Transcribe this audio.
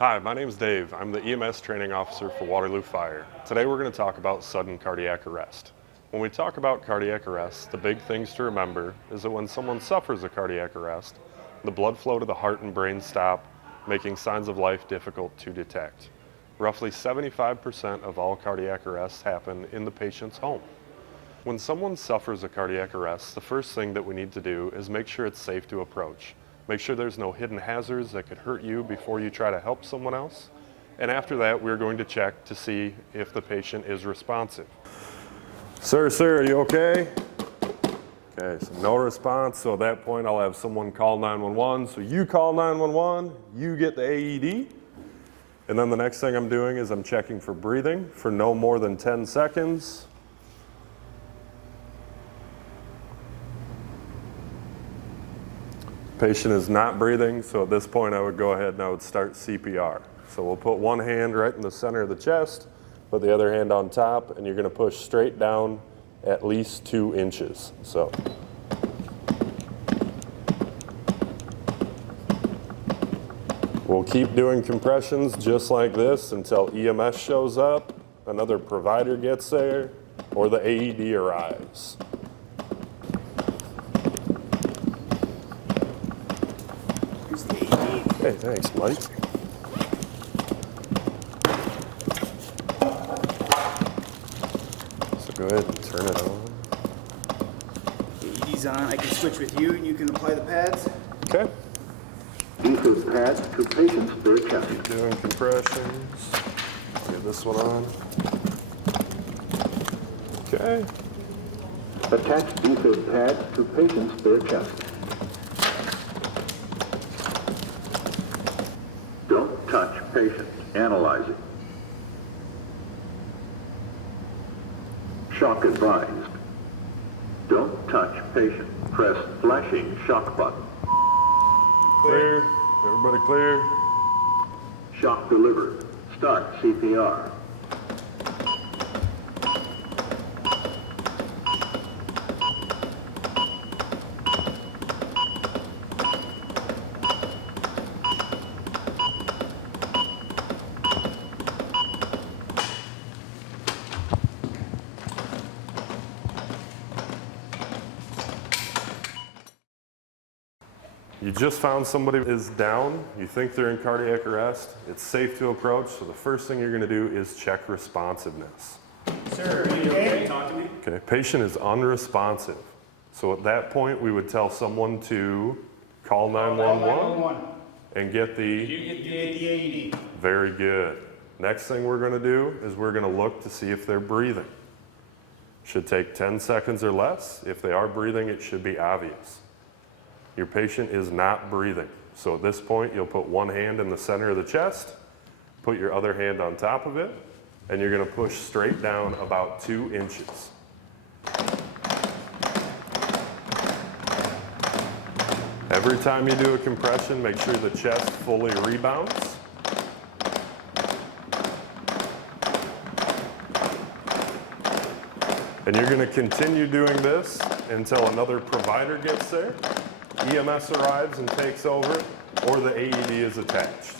Hi, my name is Dave. I'm the EMS training officer for Waterloo Fire. Today we're going to talk about sudden cardiac arrest. When we talk about cardiac arrest, the big things to remember is that when someone suffers a cardiac arrest, the blood flow to the heart and brain stop, making signs of life difficult to detect. Roughly 75% of all cardiac arrests happen in the patient's home. When someone suffers a cardiac arrest, the first thing that we need to do is make sure it's safe to approach. Make sure there's no hidden hazards that could hurt you before you try to help someone else. And after that, we're going to check to see if the patient is responsive. Sir, are you okay? Okay, so no response. So at that point, I'll have someone call 911. So you call 911, you get the AED. And then the next thing I'm doing is I'm checking for breathing for no more than 10 seconds. Patient is not breathing, so at this point I would go ahead and I would start CPR. So we'll put one hand right in the center of the chest, put the other hand on top, and you're going to push straight down at least 2 inches. So we'll keep doing compressions just like this until EMS shows up, another provider gets there, or the AED arrives. Hey, thanks, Mike. So go ahead and turn it on. AED's on. I can switch with you and you can apply the pads. Okay. Include pads to patient's bare chest. Keep doing compressions. Get this one on. Okay. Attach include pads to patient's bare chest. Don't touch patient. Analyzing. Shock advised. Don't touch patient. Press flashing shock button. Clear. Everybody clear? Shock delivered. Start CPR. You just found somebody is down, you think they're in cardiac arrest, it's safe to approach, so the first thing you're going to do is check responsiveness. Sir, are you okay? Talk to me. Okay, patient is unresponsive. So at that point, we would tell someone to call 911 and get the AED. Very good. Next thing we're going to do is we're going to look to see if they're breathing. Should take 10 seconds or less. If they are breathing, it should be obvious. Your patient is not breathing. So at this point, you'll put one hand in the center of the chest, put your other hand on top of it, and you're going to push straight down about 2 inches. Every time you do a compression, make sure the chest fully rebounds. And you're going to continue doing this until another provider gets there, EMS arrives and takes over, or the AED is attached.